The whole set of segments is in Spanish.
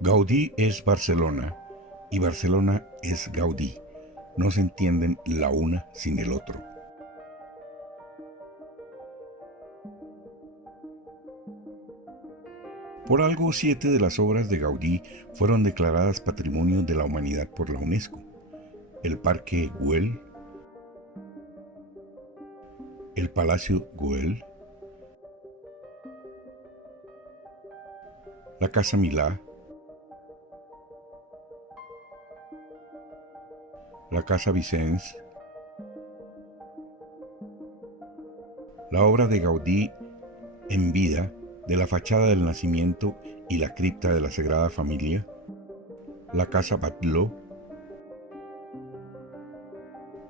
Gaudí es Barcelona y Barcelona es Gaudí. No se entienden la una sin el otro. Por algo, 7 de las obras de Gaudí fueron declaradas Patrimonio de la Humanidad por la UNESCO. El Parque Güell, el Palacio Güell, la Casa Milà, la Casa Vicens, la obra de Gaudí en vida de la fachada del Nacimiento y la cripta de la Sagrada Familia, la Casa Batlló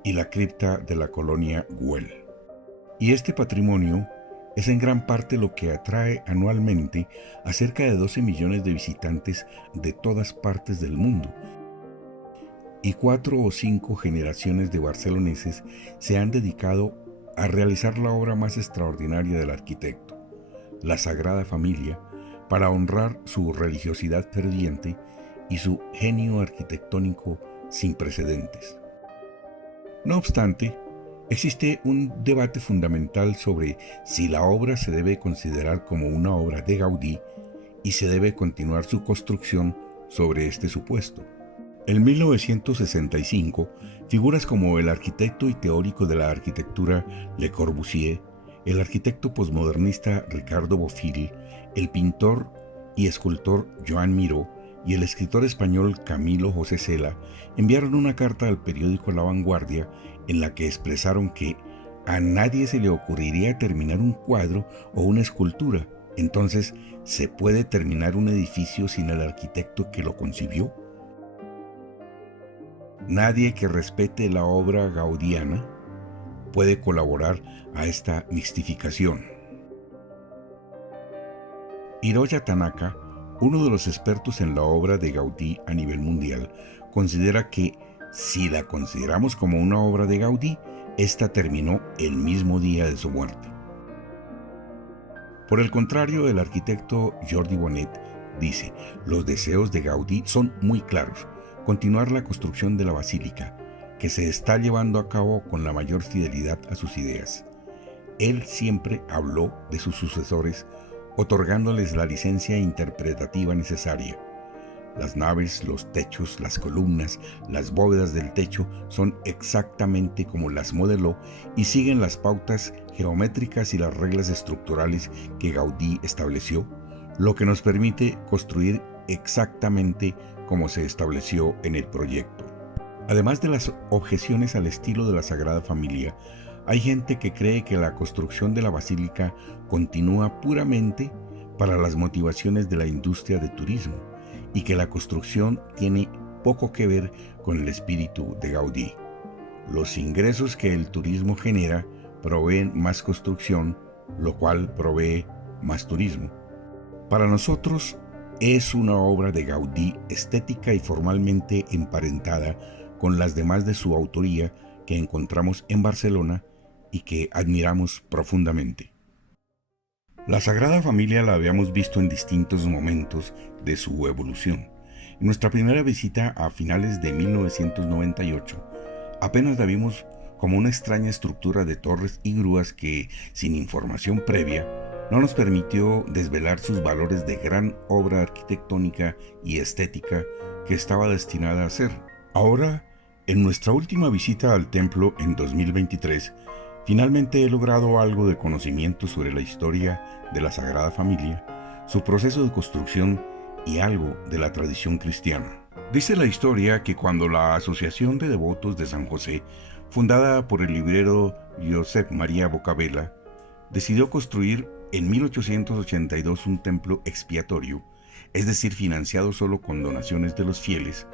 y la cripta de la colonia Güell. Y este patrimonio es en gran parte lo que atrae anualmente a cerca de 12 millones de visitantes de todas partes del mundo. Y 4 o 5 generaciones de barceloneses se han dedicado a realizar la obra más extraordinaria del arquitecto, la Sagrada Familia, para honrar su religiosidad ferviente y su genio arquitectónico sin precedentes. No obstante, existe un debate fundamental sobre si la obra se debe considerar como una obra de Gaudí y se debe continuar su construcción sobre este supuesto. En 1965, figuras como el arquitecto y teórico de la arquitectura Le Corbusier, el arquitecto posmodernista Ricardo Bofill, el pintor y escultor Joan Miró y el escritor español Camilo José Cela enviaron una carta al periódico La Vanguardia en la que expresaron que a nadie se le ocurriría terminar un cuadro o una escultura. Entonces, ¿se puede terminar un edificio sin el arquitecto que lo concibió? Nadie que respete la obra gaudiana puede colaborar a esta mistificación. Hiroya Tanaka, uno de los expertos en la obra de Gaudí a nivel mundial, considera que si la consideramos como una obra de Gaudí, esta terminó el mismo día de su muerte. Por el contrario, el arquitecto Jordi Bonet dice: los deseos de Gaudí son muy claros: continuar la construcción de la basílica, que se está llevando a cabo con la mayor fidelidad a sus ideas. Él siempre habló de sus sucesores, otorgándoles la licencia interpretativa necesaria. Las naves, los techos, las columnas, las bóvedas del techo son exactamente como las modeló y siguen las pautas geométricas y las reglas estructurales que Gaudí estableció, lo que nos permite construir exactamente como se estableció en el proyecto. Además de las objeciones al estilo de la Sagrada Familia, hay gente que cree que la construcción de la basílica continúa puramente para las motivaciones de la industria de turismo y que la construcción tiene poco que ver con el espíritu de Gaudí. Los ingresos que el turismo genera proveen más construcción, lo cual provee más turismo. Para nosotros es una obra de Gaudí estética y formalmente emparentada con las demás de su autoría que encontramos en Barcelona y que admiramos profundamente. La Sagrada Familia la habíamos visto en distintos momentos de su evolución. En nuestra primera visita a finales de 1998, apenas la vimos como una extraña estructura de torres y grúas que, sin información previa, no nos permitió desvelar sus valores de gran obra arquitectónica y estética que estaba destinada a ser. Ahora, en nuestra última visita al templo en 2023, finalmente he logrado algo de conocimiento sobre la historia de la Sagrada Familia, su proceso de construcción y algo de la tradición cristiana. Dice la historia que cuando la Asociación de Devotos de San José, fundada por el librero Josep María Bocabella, decidió construir en 1882 un templo expiatorio, es decir, financiado solo con donaciones de los fieles,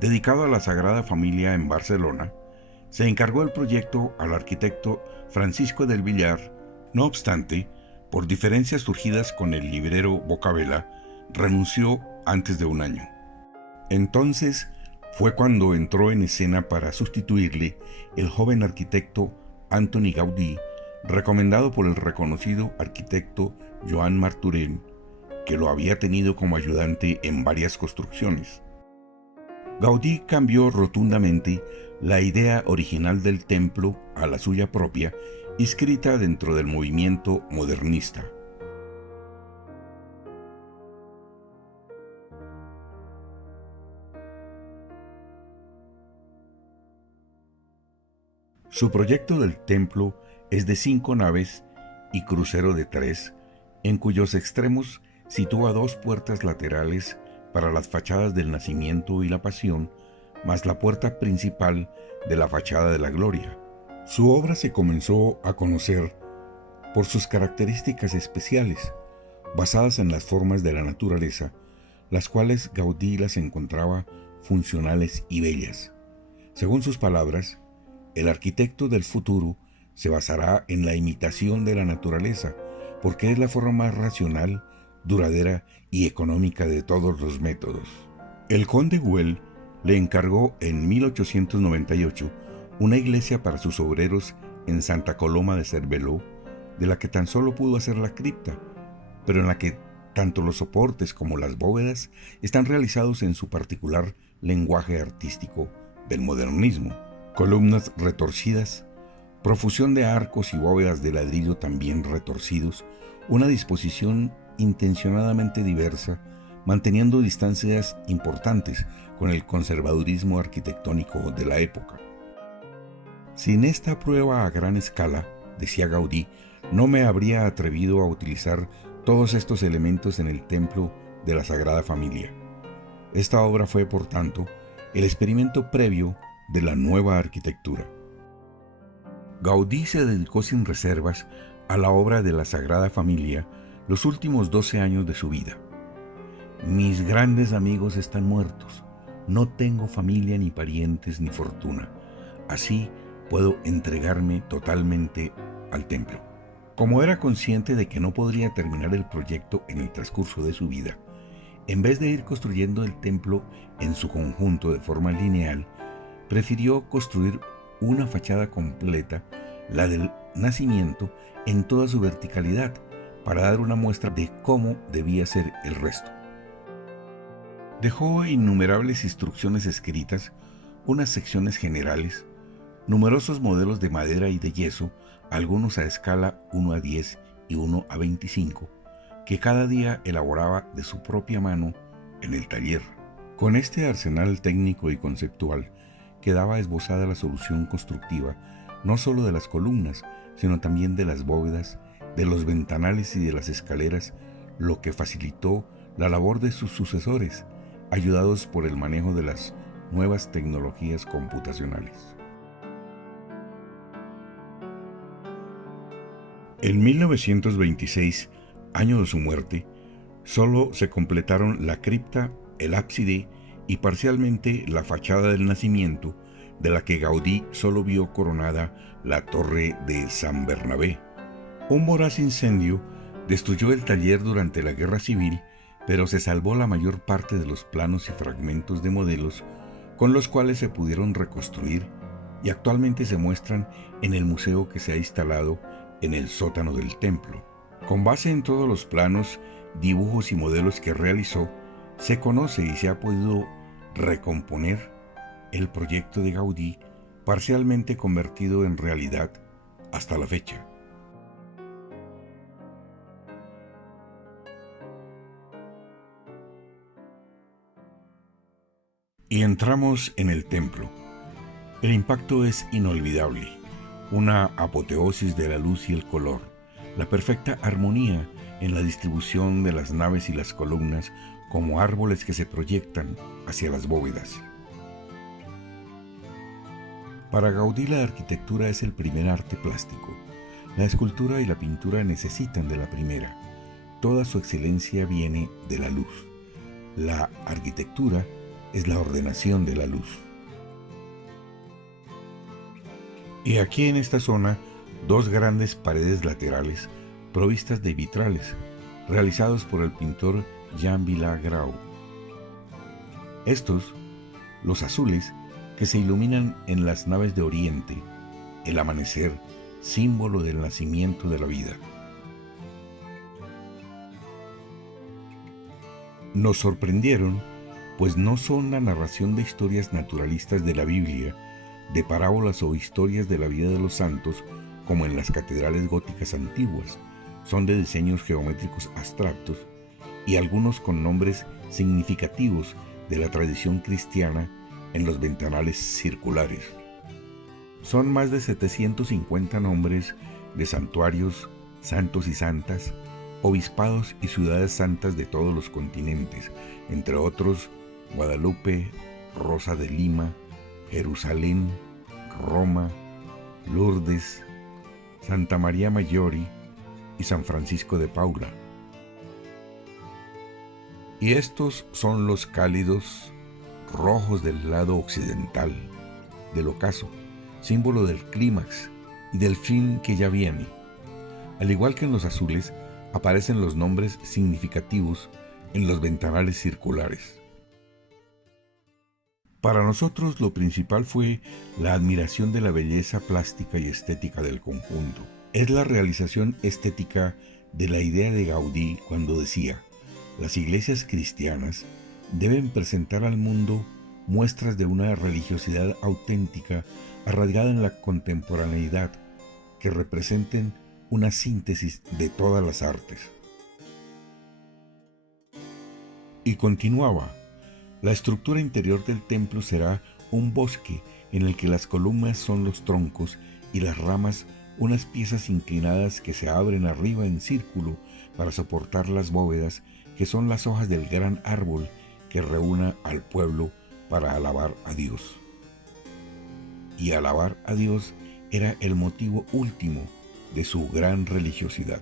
dedicado a la Sagrada Familia en Barcelona, se encargó el proyecto al arquitecto Francisco del Villar. No obstante, por diferencias surgidas con el librero Bocabella, renunció antes de un año. Entonces fue cuando entró en escena para sustituirle el joven arquitecto Antoni Gaudí, recomendado por el reconocido arquitecto Joan Martorell, que lo había tenido como ayudante en varias construcciones. Gaudí cambió rotundamente la idea original del templo a la suya propia, inscrita dentro del movimiento modernista. Su proyecto del templo es de 5 naves y crucero de 3, en cuyos extremos sitúa 2 puertas laterales para las fachadas del Nacimiento y la Pasión, más la puerta principal de la fachada de la Gloria. Su obra se comenzó a conocer por sus características especiales, basadas en las formas de la naturaleza, las cuales Gaudí las encontraba funcionales y bellas. Según sus palabras, el arquitecto del futuro se basará en la imitación de la naturaleza, porque es la forma más racional, duradera y económica de todos los métodos. El conde Güell le encargó en 1898 una iglesia para sus obreros en Santa Coloma de Cervelló, de la que tan solo pudo hacer la cripta, pero en la que tanto los soportes como las bóvedas están realizados en su particular lenguaje artístico del modernismo. Columnas retorcidas, profusión de arcos y bóvedas de ladrillo también retorcidos, una disposición intencionadamente diversa, manteniendo distancias importantes con el conservadurismo arquitectónico de la época. Sin esta prueba a gran escala, decía Gaudí, no me habría atrevido a utilizar todos estos elementos en el templo de la Sagrada Familia. Esta obra fue, por tanto, el experimento previo de la nueva arquitectura. Gaudí se dedicó sin reservas a la obra de la Sagrada Familia los últimos 12 años de su vida. Mis grandes amigos están muertos, no tengo familia ni parientes ni fortuna, así puedo entregarme totalmente al templo. Como era consciente de que no podría terminar el proyecto en el transcurso de su vida, en vez de ir construyendo el templo en su conjunto de forma lineal, prefirió construir una fachada completa, la del Nacimiento, en toda su verticalidad, para dar una muestra de cómo debía ser el resto. Dejó innumerables instrucciones escritas, unas secciones generales, numerosos modelos de madera y de yeso, algunos a escala 1:10 y 1:25, que cada día elaboraba de su propia mano en el taller. Con este arsenal técnico y conceptual, quedaba esbozada la solución constructiva, no solo de las columnas, sino también de las bóvedas, de los ventanales y de las escaleras, lo que facilitó la labor de sus sucesores, ayudados por el manejo de las nuevas tecnologías computacionales. En 1926, año de su muerte, solo se completaron la cripta, el ábside y parcialmente la fachada del Nacimiento, de la que Gaudí solo vio coronada la torre de San Bernabé. Un voraz incendio destruyó el taller durante la Guerra Civil, pero se salvó la mayor parte de los planos y fragmentos de modelos con los cuales se pudieron reconstruir y actualmente se muestran en el museo que se ha instalado en el sótano del templo. Con base en todos los planos, dibujos y modelos que realizó, se conoce y se ha podido recomponer el proyecto de Gaudí, parcialmente convertido en realidad hasta la fecha. Y entramos en el templo. El impacto es inolvidable, una apoteosis de la luz y el color, la perfecta armonía en la distribución de las naves y las columnas como árboles que se proyectan hacia las bóvedas. Para Gaudí la arquitectura es el primer arte plástico. La escultura y la pintura necesitan de la primera. Toda su excelencia viene de la luz. La arquitectura es la ordenación de la luz. Y aquí en esta zona, 2 grandes paredes laterales provistas de vitrales, realizados por el pintor Jean Villagrau. Estos, los azules, que se iluminan en las naves de Oriente, el amanecer, símbolo del nacimiento de la vida. Nos sorprendieron, pues no son la narración de historias naturalistas de la Biblia, de parábolas o historias de la vida de los santos, como en las catedrales góticas antiguas. Son de diseños geométricos abstractos y algunos con nombres significativos de la tradición cristiana en los ventanales circulares. Son más de 750 nombres de santuarios, santos y santas, obispados y ciudades santas de todos los continentes, entre otros Guadalupe, Rosa de Lima, Jerusalén, Roma, Lourdes, Santa María Maggiore y San Francisco de Paula. Y estos son los cálidos rojos del lado occidental del ocaso, símbolo del clímax y del fin que ya viene. Al igual que en los azules, aparecen los nombres significativos en los ventanales circulares. Para nosotros lo principal fue la admiración de la belleza plástica y estética del conjunto. Es la realización estética de la idea de Gaudí cuando decía: las iglesias cristianas deben presentar al mundo muestras de una religiosidad auténtica arraigada en la contemporaneidad, que representen una síntesis de todas las artes. Y continuaba: la estructura interior del templo será un bosque en el que las columnas son los troncos y las ramas unas piezas inclinadas que se abren arriba en círculo para soportar las bóvedas, que son las hojas del gran árbol que reúna al pueblo para alabar a Dios. Y alabar a Dios era el motivo último de su gran religiosidad.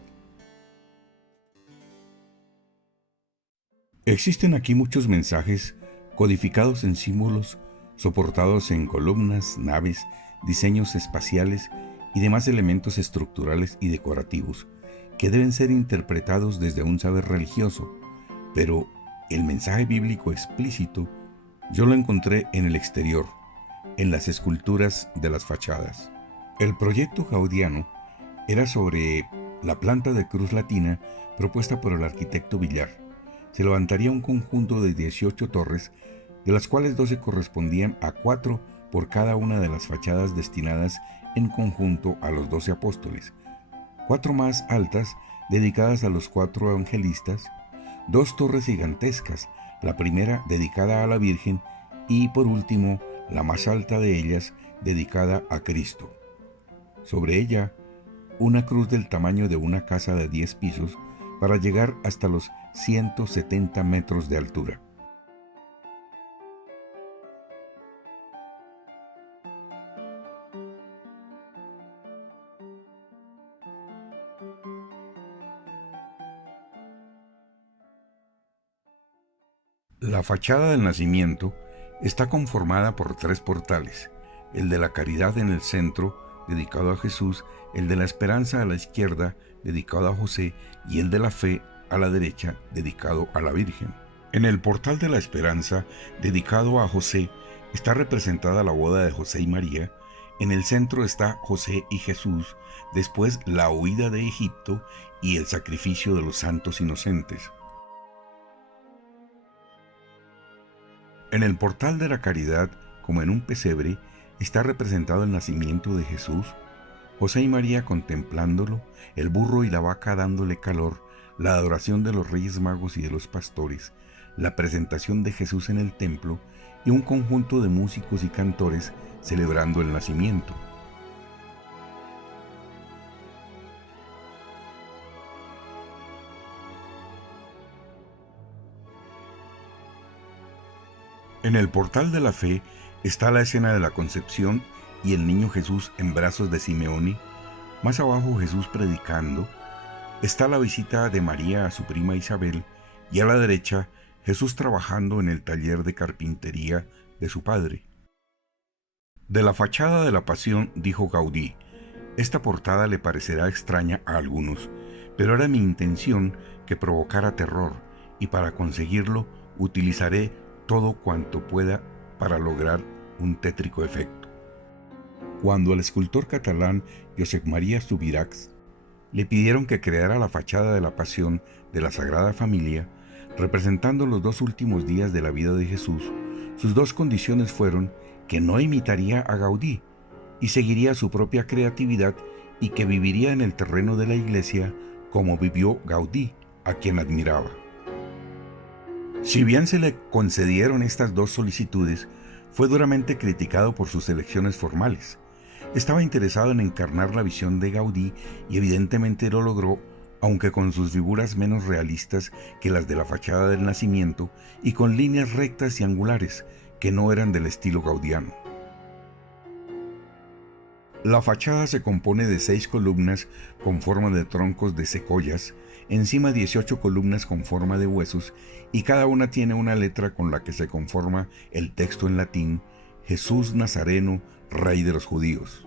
Existen aquí muchos mensajes codificados en símbolos, soportados en columnas, naves, diseños espaciales y demás elementos estructurales y decorativos, que deben ser interpretados desde un saber religioso, pero el mensaje bíblico explícito yo lo encontré en el exterior, en las esculturas de las fachadas. El proyecto gaudiano era sobre la planta de cruz latina propuesta por el arquitecto Villar. Se levantaría un conjunto de 18 torres, de las cuales 12 correspondían a 4 por cada una de las fachadas destinadas en conjunto a los 12 apóstoles, 4 más altas dedicadas a los 4 evangelistas, 2 torres gigantescas, la primera dedicada a la Virgen y por último la más alta de ellas dedicada a Cristo. Sobre ella, una cruz del tamaño de una casa de 10 pisos para llegar hasta los 170 metros de altura. La fachada del Nacimiento está conformada por 3 portales: el de la Caridad en el centro, dedicado a Jesús; el de la Esperanza a la izquierda, dedicado a José; y el de la Fe a la derecha, dedicado a la Virgen. En el portal de la Esperanza, dedicado a José, está representada la boda de José y María. En el centro está José y Jesús, después la huida de Egipto y el sacrificio de los santos inocentes. En el portal de la Caridad, como en un pesebre, está representado el nacimiento de Jesús, José y María contemplándolo, el burro y la vaca dándole calor, la adoración de los Reyes Magos y de los pastores, la presentación de Jesús en el templo y un conjunto de músicos y cantores celebrando el nacimiento. En el portal de la Fe está la escena de la concepción y el niño Jesús en brazos de Simeoni. Más abajo, Jesús predicando. Está la visita de María a su prima Isabel, y a la derecha Jesús trabajando en el taller de carpintería de su padre. De la fachada de la Pasión dijo Gaudí: esta portada le parecerá extraña a algunos, pero era mi intención que provocara terror, y para conseguirlo utilizaré todo cuanto pueda para lograr un tétrico efecto. Cuando al escultor catalán Josep María Subirachs le pidieron que creara la fachada de la Pasión de la Sagrada Familia, Representando los 2 últimos días de la vida de Jesús, sus 2 condiciones fueron que no imitaría a Gaudí y seguiría su propia creatividad y que viviría en el terreno de la iglesia como vivió Gaudí, a quien admiraba. Si bien se le concedieron estas 2 solicitudes, fue duramente criticado por sus elecciones formales. Estaba interesado en encarnar la visión de Gaudí y evidentemente lo logró, aunque con sus figuras menos realistas que las de la fachada del Nacimiento y con líneas rectas y angulares que no eran del estilo gaudiano. La fachada se compone de 6 columnas con forma de troncos de secoyas, encima 18 columnas con forma de huesos, y cada una tiene una letra con la que se conforma el texto en latín: Jesús Nazareno, Rey de los Judíos.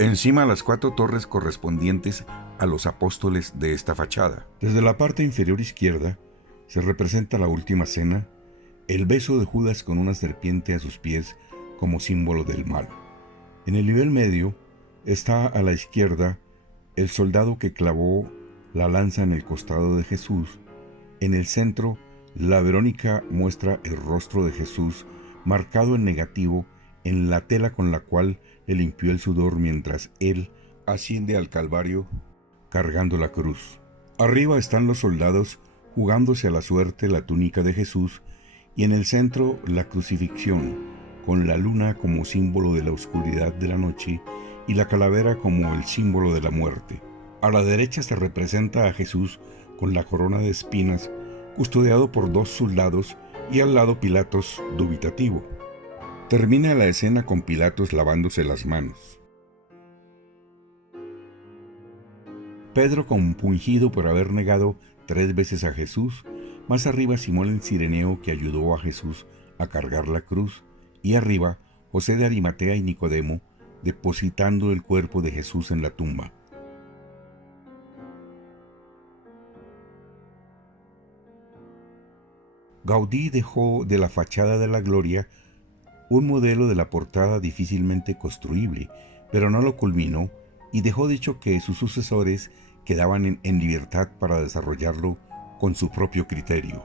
Encima las 4 torres correspondientes a los apóstoles de esta fachada. Desde la parte inferior izquierda se representa la última cena, el beso de Judas con una serpiente a sus pies como símbolo del mal. En el nivel medio está a la izquierda el soldado que clavó la lanza en el costado de Jesús. En el centro, la Verónica muestra el rostro de Jesús marcado en negativo en la tela con la cual le limpió el sudor mientras él asciende al Calvario cargando la cruz. Arriba están los soldados jugándose a la suerte la túnica de Jesús y en el centro la crucifixión, con la luna como símbolo de la oscuridad de la noche y la calavera como el símbolo de la muerte. A la derecha se representa a Jesús con la corona de espinas, custodiado por 2 soldados, y al lado Pilatos dubitativo. Termina la escena con Pilatos lavándose las manos. Pedro compungido por haber negado 3 veces a Jesús, más arriba Simón el Cireneo que ayudó a Jesús a cargar la cruz, y arriba José de Arimatea y Nicodemo depositando el cuerpo de Jesús en la tumba. Gaudí dejó de la fachada de la Gloria un modelo de la portada difícilmente construible, pero no lo culminó y dejó dicho que sus sucesores quedaban en libertad para desarrollarlo con su propio criterio.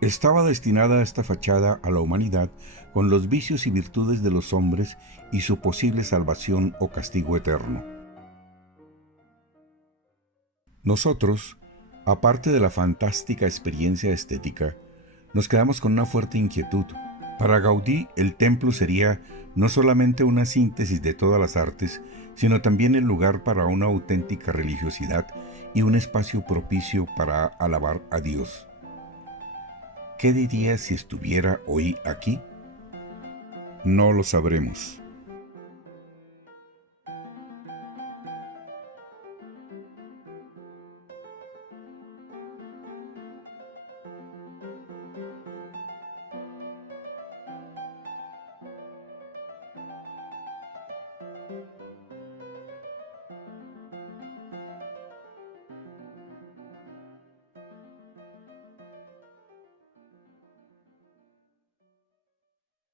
Estaba destinada esta fachada a la humanidad con los vicios y virtudes de los hombres y su posible salvación o castigo eterno. Nosotros, aparte de la fantástica experiencia estética, nos quedamos con una fuerte inquietud. Para Gaudí, el templo sería no solamente una síntesis de todas las artes, sino también el lugar para una auténtica religiosidad y un espacio propicio para alabar a Dios. ¿Qué diría si estuviera hoy aquí? No lo sabremos.